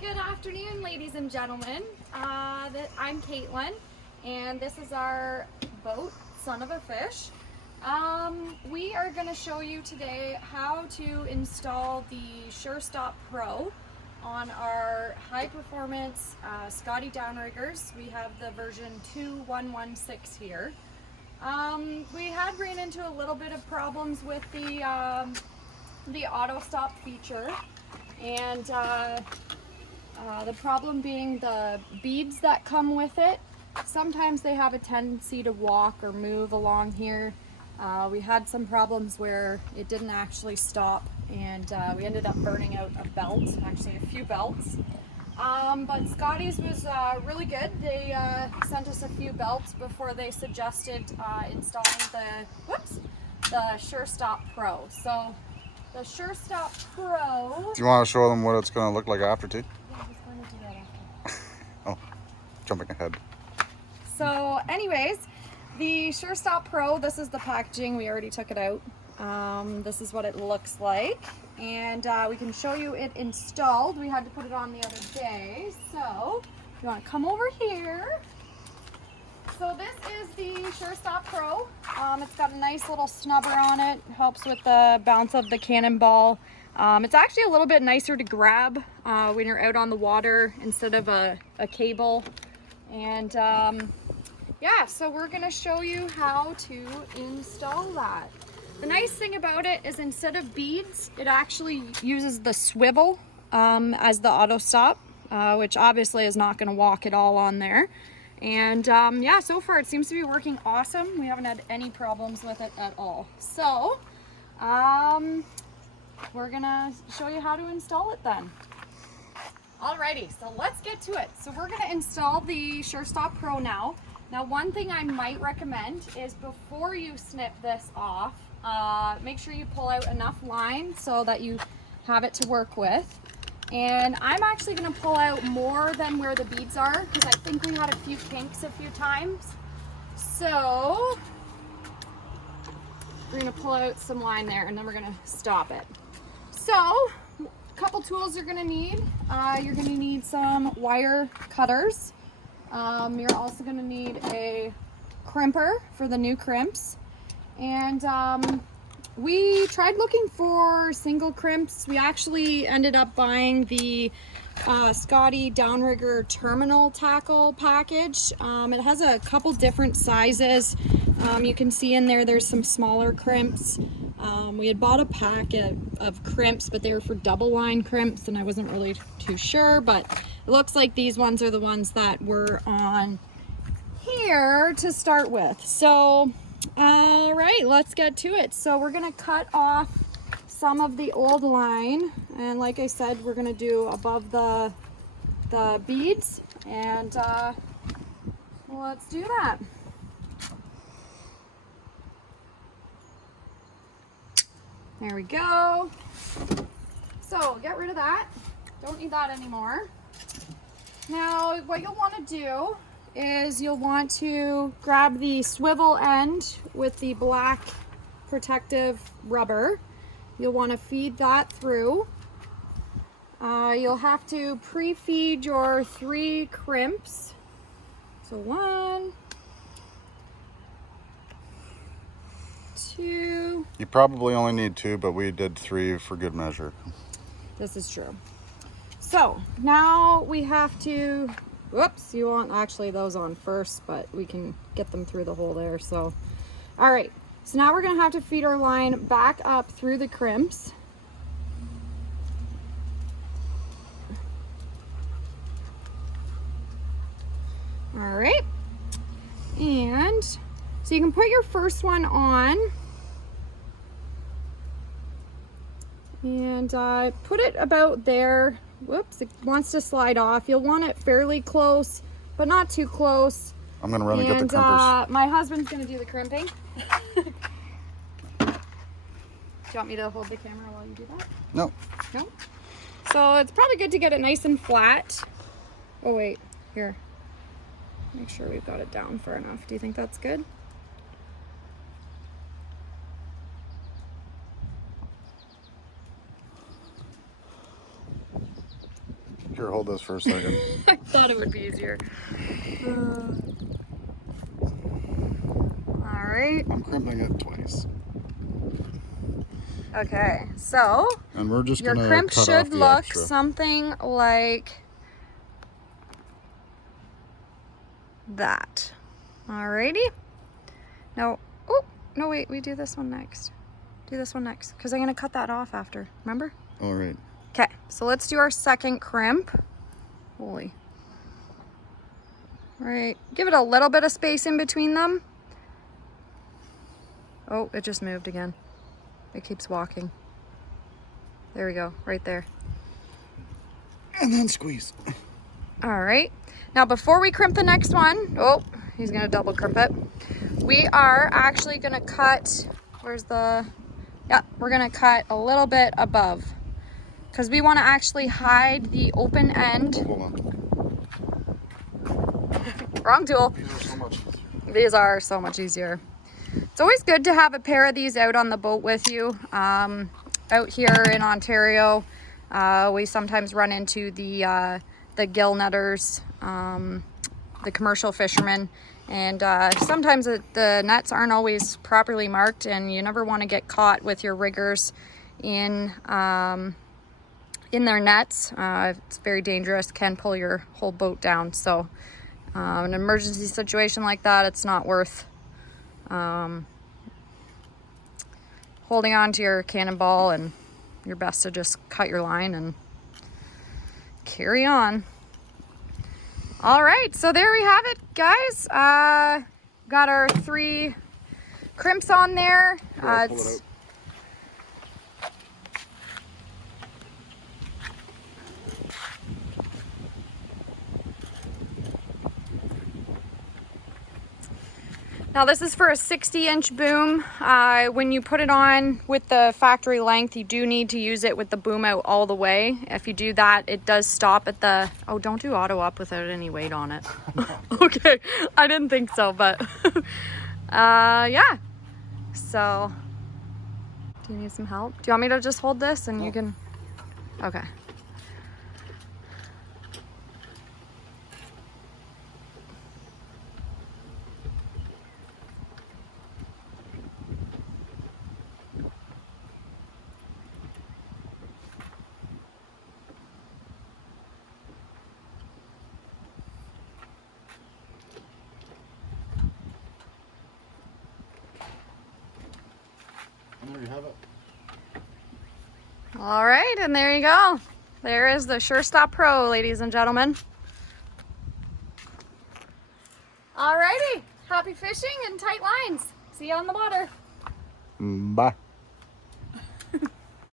Good afternoon, ladies and gentlemen. I'm Caitlin, and this is our boat, Son of a Fish. We are going to show you today how to install the SureStop Pro on our high-performance Scotty Downriggers. We have the version 2116 here. We had ran into a little bit of problems with the auto stop feature, and the problem being the beads that come with it. Sometimes they have a tendency to walk or move along here. We had some problems where it didn't actually stop, and we ended up burning out a belt, actually a few belts. But Scotty's was really good. They sent us a few belts before they suggested installing the SureStop Pro. So the SureStop Pro. Do you want to show them what it's going to look like after too? Yeah, I was going to do that after. Oh, jumping ahead. So anyways, the SureStop Pro, this is the packaging. We already took it out. This is what it looks like. And we can show you it installed. We had to put it on the other day. So if you want to come over here. So this is the SureStop Pro. It's got a nice little snubber on it. Helps with the bounce of the cannonball. It's actually a little bit nicer to grab when you're out on the water instead of a cable. And yeah, so we're gonna show you how to install that. The nice thing about it is instead of beads, it actually uses the swivel as the auto stop, which obviously is not gonna walk at all on there. And yeah, so far it seems to be working awesome. We haven't had any problems with it at all. So we're gonna show you how to install it then. Alrighty, so let's get to it. So we're gonna install the SureStop Pro now. Now, one thing I might recommend is before you snip this off, make sure you pull out enough line so that you have it to work with. And I'm actually gonna pull out more than where the beads are because I think we had a few kinks a few times. So we're gonna pull out some line there and then we're gonna stop it. So, a couple tools you're gonna need. You're gonna need some wire cutters. You're also gonna need a crimper for the new crimps. And we tried looking for single crimps. We actually ended up buying the Scotty Downrigger terminal tackle package. It has a couple different sizes. You can see in there there's some smaller crimps. We had bought a packet of crimps, but they were for double line crimps, and I wasn't really too sure, but it looks like these ones are the ones that were on here to start with. So, all right, let's get to it. So we're gonna cut off some of the old line, and like I said, we're gonna do above the beads, and let's do that. There we go. So get rid of that. Don't need that anymore. Now what you'll want to do is you'll want to grab the swivel end with the black protective rubber. You'll want to feed that through. You'll have to pre-feed your 3 crimps. So 1, 2. You probably only need 2, but we did 3 for good measure. This is true. So now we have to, whoops, you want actually those on first, but we can get them through the hole there. So, all right. So now we're gonna have to feed our line back up through the crimps. All right. And so you can put your first one on and put it about there. Whoops, it wants to slide off. You'll want it fairly close, but not too close. I'm going to run and get the crimpers. My husband's going to do the crimping. Do you want me to hold the camera while you do that? No. No? So it's probably good to get it nice and flat. Oh wait, here. Make sure we've got it down far enough. Do you think that's good? Here, hold this for a second. I thought it would be easier. All right. I'm crimping it twice. Okay, so And we're just your gonna crimp cut should off the look extra. something like that. Alrighty. No, oh, no wait, we do this one next. Do this one next, because I'm gonna cut that off after, remember? All right. Okay, so let's do our second crimp. Holy. Right, give it a little bit of space in between them. Oh, it just moved again. It keeps walking. There we go, right there. And then squeeze. All right, now before we crimp the next one, oh, he's gonna double crimp it. We are actually gonna cut, where's the, yeah, we're gonna cut a little bit above because we wanna actually hide the open end. Hold on. Wrong tool. These are so much easier. These are so much easier. It's always good to have a pair of these out on the boat with you. Out here in Ontario, we sometimes run into the gill netters, the commercial fishermen, and sometimes the nets aren't always properly marked, and you never want to get caught with your riggers in their nets. It's very dangerous, can pull your whole boat down. So an emergency situation like that, it's not worth holding on to your cannonball, and your best to just cut your line and carry on. All right, so there we have it, guys. Got our 3 crimps on there. Pull it out. Now this is for a 60-inch boom. When you put it on with the factory length, you do need to use it with the boom out all the way. If you do that, it does stop at the, oh, don't do auto up without any weight on it. Okay, I didn't think so, but yeah. So, do you need some help? Do you want me to just hold this and you can, okay. And there you have it. All right, and there you go. There is the Sure Stop Pro, ladies and gentlemen. All righty, happy fishing and tight lines. See you on the water. Bye.